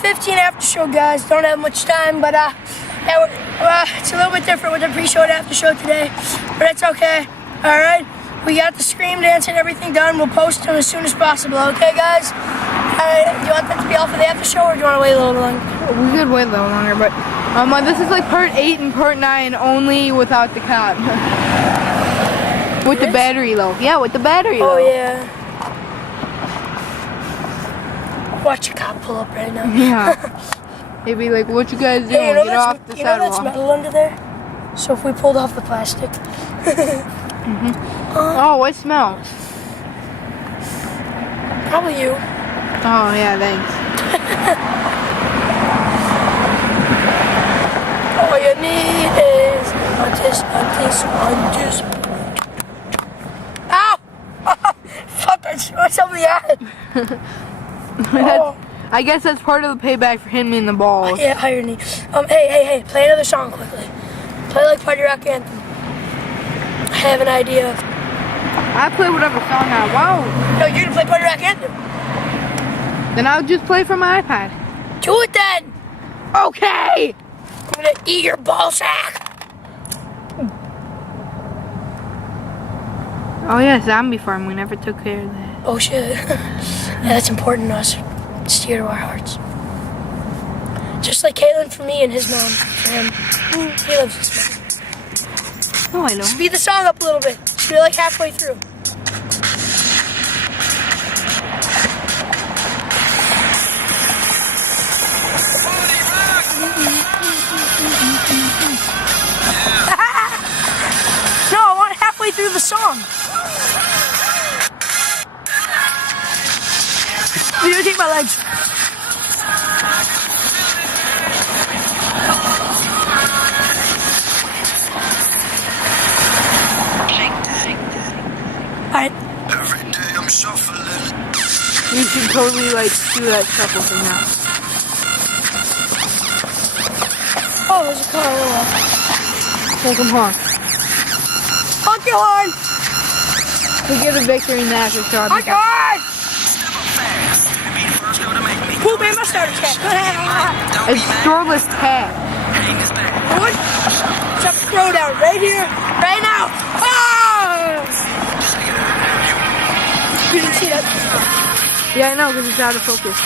Pt.15 after show, guys. Don't have much time, but it's a little bit different with the pre-show and after show today, but it's okay. All right, we got the scream dance and everything done. We'll post them as soon as possible. Okay, guys. Do you want that to be all for the after show, or do you want to wait a little longer? We could wait a little longer, but this is like part 8 and part 9 only without the cop. With the battery low. Yeah, with the battery low. Oh yeah. Watch a cop pull up right now. Yeah. He'd be like, what you guys doing? Hey, Get off the sidewalk. You know that's metal under there? So if we pulled off the plastic. Oh, what smells? Probably you. Oh, yeah, thanks. All you need is just. Ow! Fuck, I shot somebody out. I guess that's part of the payback for hitting me in the balls. Yeah, irony. Hey, play another song quickly. Play like Party Rock Anthem. I have an idea. I play whatever song I want. No, you're gonna play Party Rock Anthem. Then I'll just play from my iPad. Do it then! Okay! I'm gonna eat your ball sack! Oh yeah, zombie farm. We never took care of that. Oh shit. Yeah, that's important to us. It's dear to our hearts. Just like Caitlin for me and his mom. For him. He loves his mom. No, I don't. Speed the song up a little bit. Speed it like halfway through. No, I want halfway through the song. You're gonna take my legs. Alright. Every day I'm shuffling. You should totally like do that shuffle thing now. Oh, there's a car. Take him home. Honk your horn! We get a victory in the after show. Honk your horn! Who made my starter cat? It's Storeless Cat. What? It's a throwdown right here, right now. Ah! You didn't see that? Yeah, I know, because it's out of focus.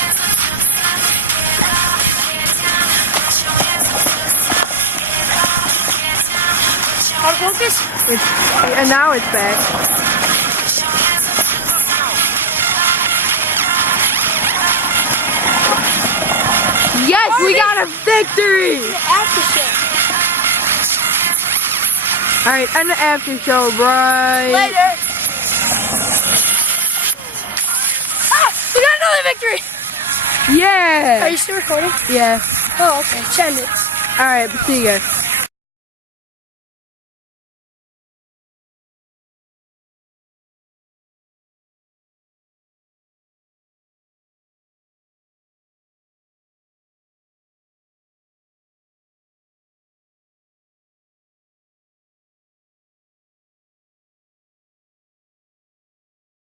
Out of focus? And now it's back. Yes, we got a victory! After show. Alright, and the after show, right? Later. Ah! We got another victory! Yeah! Are you still recording? Yeah. Oh, okay. Send it. Alright, see you guys.